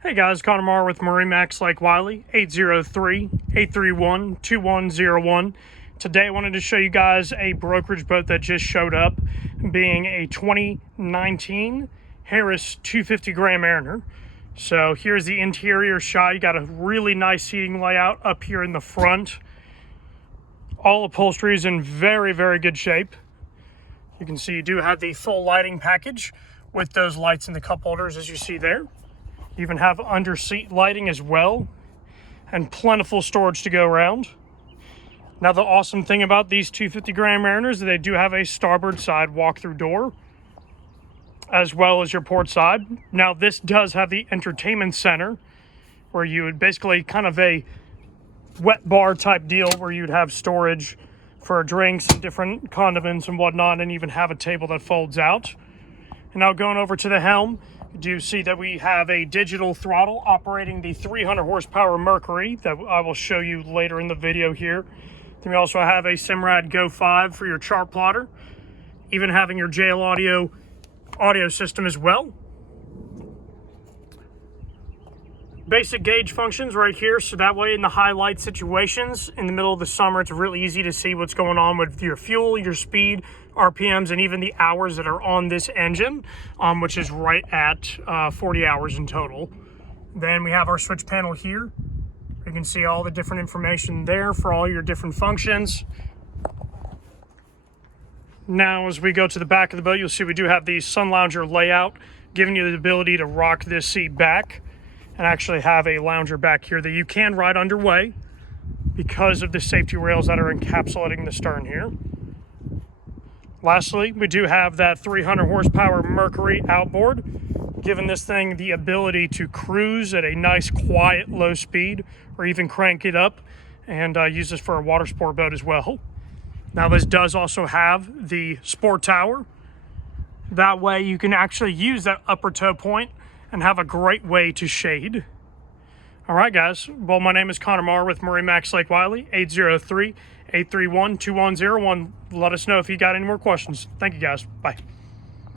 Hey guys, Connor Marr with MarineMax Lake Wylie, 803-831-2101. Today I wanted to show you guys a brokerage boat that just showed up, being a 2019 Harris 250 Grand Mariner. So here's the interior shot. You got a really nice seating layout up here in the front. All upholstery is in very, very good shape. You can see you do have the full lighting package with those lights in the cup holders as you see there. You even have under seat lighting as well, and plentiful storage to go around. Now the awesome thing about these 250 Grand Mariners is that they do have a starboard side walk-through door, as well as your port side. Now this does have the entertainment center, where you would basically kind of a wet bar type deal, where you'd have storage for drinks and different condiments and whatnot, and even have a table that folds out. And now going over to the helm, you do see that we have a digital throttle operating the 300 horsepower Mercury that I will show you later in the video here. Then we also have a Simrad Go 5 for your chart plotter, even having your JL audio system as well. Basic gauge functions right here, so that way in the high light situations in the middle of the summer, it's really easy to see what's going on with your fuel, your speed, RPMs, and even the hours that are on this engine, which is right at 40 hours in total. Then we have our switch panel here. You can see all the different information there for all your different functions. Now, as we go to the back of the boat, you'll see we do have the sun lounger layout, giving you the ability to rock this seat back and actually have a lounger back here that you can ride underway because of the safety rails that are encapsulating the stern here. Lastly, we do have that 300 horsepower Mercury outboard, giving this thing the ability to cruise at a nice, quiet, low speed, or even crank it up and use this for a water sport boat as well. Now, this does also have the sport tower. That way you can actually use that upper tow point and have a great way to shade. All right, guys. Well, my name is Connor Marr with MarineMax Lake Wylie, 803-831-2101. Let us know if you got any more questions. Thank you, guys. Bye.